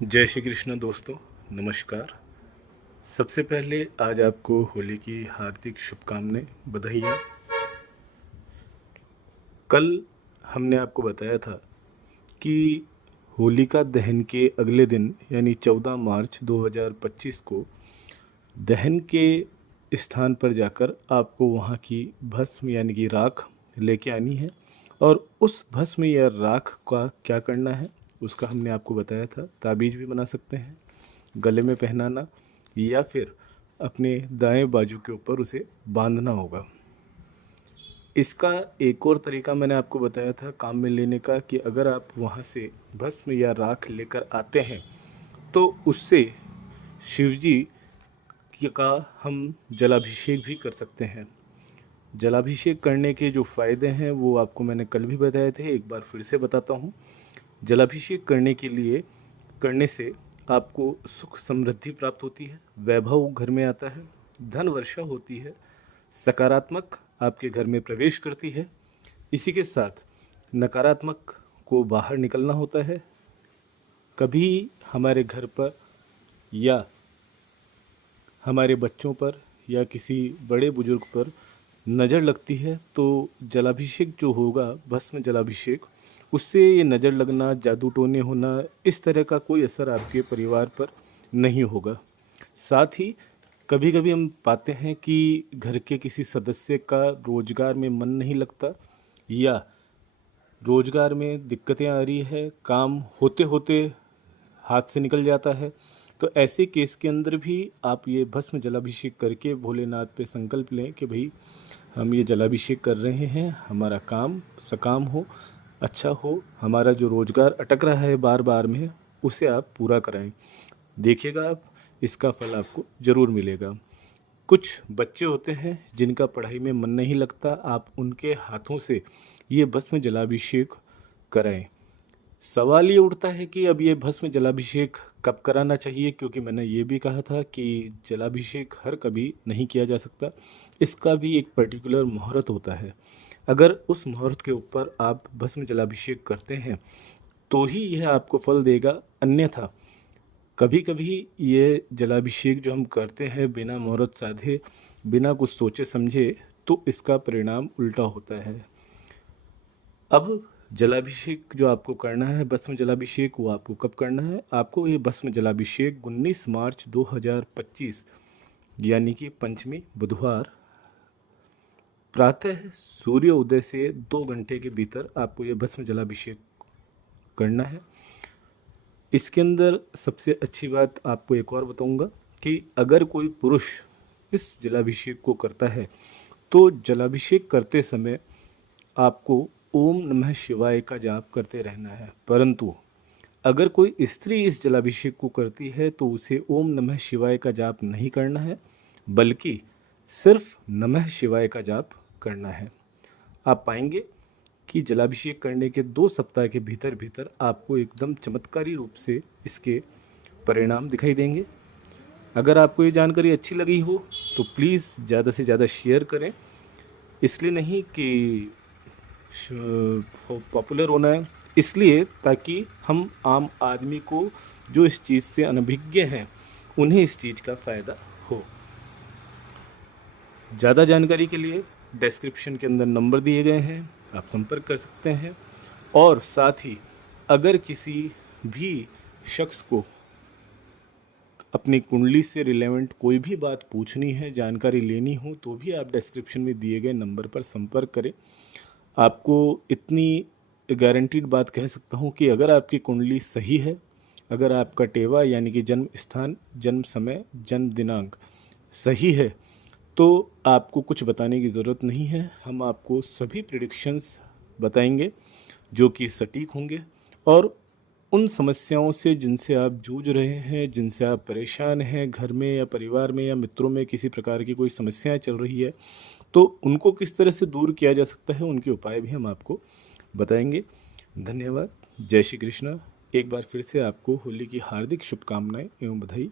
जय श्री कृष्ण दोस्तों, नमस्कार। सबसे पहले आज आपको होली की हार्दिक शुभकामनाएं, बधाइयाँ। कल हमने आपको बताया था कि होलिका दहन के अगले दिन यानी 14 मार्च 2025 को दहन के स्थान पर जाकर आपको वहाँ की भस्म यानी कि राख लेके आनी है। और उस भस्म या राख का क्या करना है उसका हमने आपको बताया था। ताबीज़ भी बना सकते हैं, गले में पहनाना, या फिर अपने दाएं बाजू के ऊपर उसे बांधना होगा। इसका एक और तरीका मैंने आपको बताया था काम में लेने का कि अगर आप वहाँ से भस्म या राख लेकर आते हैं तो उससे शिवजी का हम जलाभिषेक भी कर सकते हैं। जलाभिषेक करने के जो फ़ायदे हैं वो आपको मैंने कल भी बताए थे, एक बार फिर से बताता हूँ। जलाभिषेक करने से आपको सुख समृद्धि प्राप्त होती है, वैभव घर में आता है, धन वर्षा होती है, सकारात्मक आपके घर में प्रवेश करती है। इसी के साथ नकारात्मक को बाहर निकलना होता है। कभी हमारे घर पर या हमारे बच्चों पर या किसी बड़े बुजुर्ग पर नज़र लगती है तो जलाभिषेक जो होगा, भस्म जलाभिषेक, उससे ये नज़र लगना, जादू टोने होना, इस तरह का कोई असर आपके परिवार पर नहीं होगा। साथ ही कभी कभी हम पाते हैं कि घर के किसी सदस्य का रोजगार में मन नहीं लगता या रोजगार में दिक्कतें आ रही है, काम होते होते हाथ से निकल जाता है। तो ऐसे केस के अंदर भी आप ये भस्म जलाभिषेक करके भोलेनाथ पे संकल्प लें कि भाई हम ये जलाभिषेक कर रहे हैं, हमारा काम सकाम हो, अच्छा हो, हमारा जो रोजगार अटक रहा है बार बार में उसे आप पूरा कराएं। देखिएगा आप, इसका फल आपको ज़रूर मिलेगा। कुछ बच्चे होते हैं जिनका पढ़ाई में मन नहीं लगता, आप उनके हाथों से ये भस्म जलाभिषेक कराएं। सवाल ये उठता है कि अब ये भस्म जलाभिषेक कब कराना चाहिए, क्योंकि मैंने ये भी कहा था कि जलाभिषेक हर कभी नहीं किया जा सकता। इसका भी एक पर्टिकुलर मुहूर्त होता है। अगर उस मुहूर्त के ऊपर आप भस्म जलाभिषेक करते हैं तो ही यह आपको फल देगा, अन्यथा कभी कभी ये जलाभिषेक जो हम करते हैं बिना मुहूर्त साधे, बिना कुछ सोचे समझे, तो इसका परिणाम उल्टा होता है। अब जलाभिषेक जो आपको करना है, भस्म जलाभिषेक, वो आपको कब करना है? आपको ये भस्म जलाभिषेक 19 मार्च 2025 यानी कि पंचमी बुधवार प्रातः सूर्य उदय से 2 घंटे के भीतर आपको ये भस्म जलाभिषेक करना है। इसके अंदर सबसे अच्छी बात आपको एक और बताऊंगा कि अगर कोई पुरुष इस जलाभिषेक को करता है तो जलाभिषेक करते समय आपको ओम नमः शिवाय का जाप करते रहना है। परंतु अगर कोई स्त्री इस जलाभिषेक को करती है तो उसे ओम नमः शिवाय का जाप नहीं करना है, बल्कि सिर्फ नमः शिवाय का जाप करना है। आप पाएंगे कि जलाभिषेक करने के 2 सप्ताह के भीतर भीतर आपको एकदम चमत्कारी रूप से इसके परिणाम दिखाई देंगे। अगर आपको ये जानकारी अच्छी लगी हो तो प्लीज़ ज़्यादा से ज़्यादा शेयर करें। इसलिए नहीं कि पॉपुलर होना है, इसलिए ताकि हम आम आदमी को जो इस चीज़ से अनभिज्ञ हैं उन्हें इस चीज़ का फ़ायदा हो। ज़्यादा जानकारी के लिए डिस्क्रिप्शन के अंदर नंबर दिए गए हैं, आप संपर्क कर सकते हैं। और साथ ही अगर किसी भी शख्स को अपनी कुंडली से रिलेवेंट कोई भी बात पूछनी है, जानकारी लेनी हो, तो भी आप डिस्क्रिप्शन में दिए गए नंबर पर संपर्क करें। आपको इतनी गारंटीड बात कह सकता हूँ कि अगर आपकी कुंडली सही है, अगर आपका टेवा यानी कि जन्म स्थान, जन्म समय, जन्म दिनांक सही है, तो आपको कुछ बताने की ज़रूरत नहीं है। हम आपको सभी प्रिडिक्शंस बताएंगे जो कि सटीक होंगे। और उन समस्याओं से जिनसे आप जूझ रहे हैं, जिनसे आप परेशान हैं, घर में या परिवार में या मित्रों में किसी प्रकार की कोई समस्याएं चल रही है, तो उनको किस तरह से दूर किया जा सकता है, उनके उपाय भी हम आपको बताएंगे। धन्यवाद। जय श्री कृष्णा। एक बार फिर से आपको होली की हार्दिक शुभकामनाएं एवं बधाई।